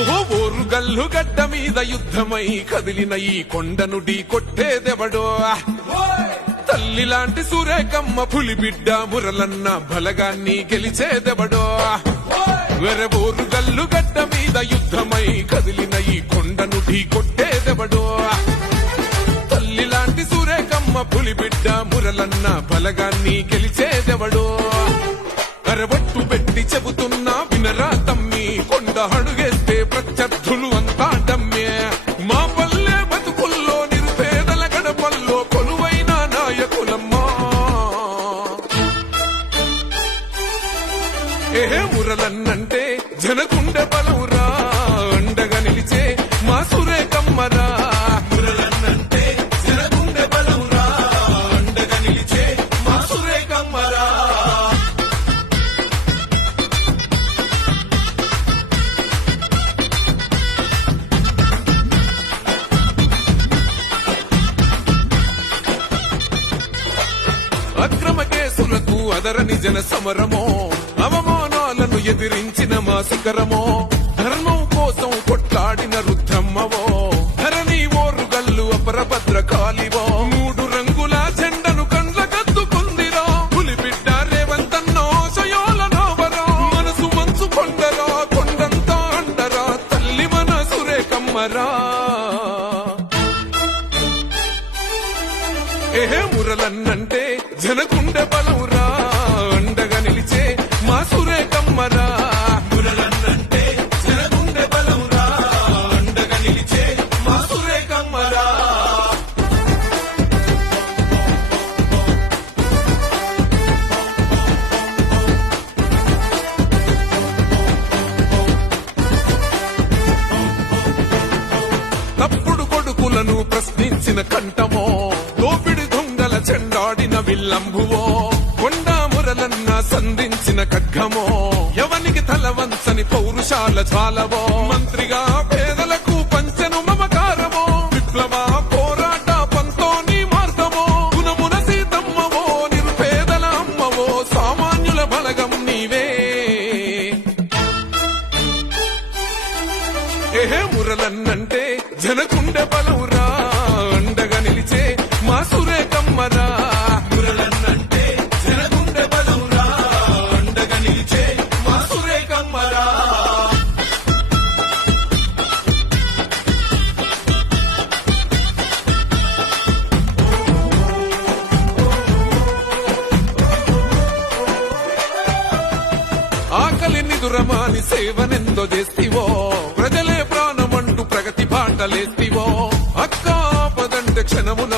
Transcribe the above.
ఓహో ఓరు గల్లు గడ్డ మీద యుద్ధమై కదిలిన ఈ కొండను ఢీ కొట్టేదెవడో తల్లి లాంటి సూరేకమ్మ పులి బిడ్డ మురలన్న బలగాన్ని గెలిచేదెవడో వెర ఓరు గల్లు గడ్డ మీద యుద్ధమై కదిలిన ఈ కొండను ఢీ కొట్టేదెవడో తల్లి లాంటి సూరేకమ్మ పులి బిడ్డ మురలన్న బలగాన్ని గెలిచేదెవడో అరవట్టు పెట్టి చెబుతున్నా వినరా తమ్మి కొండ అడుగేస్తే ప్రత్యర్థులు అంతా డమ్మే మా పల్లె బతుకుల్లో నిరుపేదల గడపల్లో కొలువైన నాయకులమ్మా మురలన్నంటే జనగుండె బలవురా అండగా నిలిచే మా సురేకమ్మరా మురలన్నంటే జనగుండె బలవురా అండగా నిలిచే మా సురేకమ్మరా అక్రమ కేసులకు అదరని జన సమరమో అవమానాలను ఎదిరించిన మా శిఖరమో ధర్మం కోసం కొట్లాడిన రుద్రమ్మవో ధరణి ఓరుగల్లు అపరభద్ర కాలివో మూడు రంగుల జెండను కండ్ల కద్దుకుందిరా పులి బిడ్డ రేవంతన్నో శయోల నోవరా మనసు మంచు కొండరా కొండంతా అండరా తల్లి మన సురేకమ్మరా మురలన్నంటే జనగుండె బలవురా అండగా నిలిచే మా సురేకమ్మరా మురలన్నంటే జనగుండె బలవురా అండగా నిలిచే మా సురేకమ్మరా తప్పుడు కొడుకులను ప్రశ్నించిన కంఠమో దోపిడి దొంగల చెండాడిన విల్లంబువో కొండా మురలన్న సంధించిన ఖడ్గమో ఎవనికి తల వంచని పౌరుషాల జ్వాలవో మంత్రిగా పేదలకు పంచెను మమకారమో విప్లవ పోరాట పంతోని మార్గమో గుణమున సీతమ్మవో నిరుపేదల అమ్మవో సామాన్యుల బలగం నీవే మురలన్నంటే జనగుండె బలవురా అండగా నిలిచే మా సురేకమ్మరా మురలన్నంటే జనగుండె బలవురా అండగా నిలిచే మా సురేకమ్మరా ఆకలిని దురమాని సేవనెందో చేస్తివో ప్రజలే ప్రాణమంటూ ప్రగతి బాటలేస్తివో అక్క పదంటే క్షణమున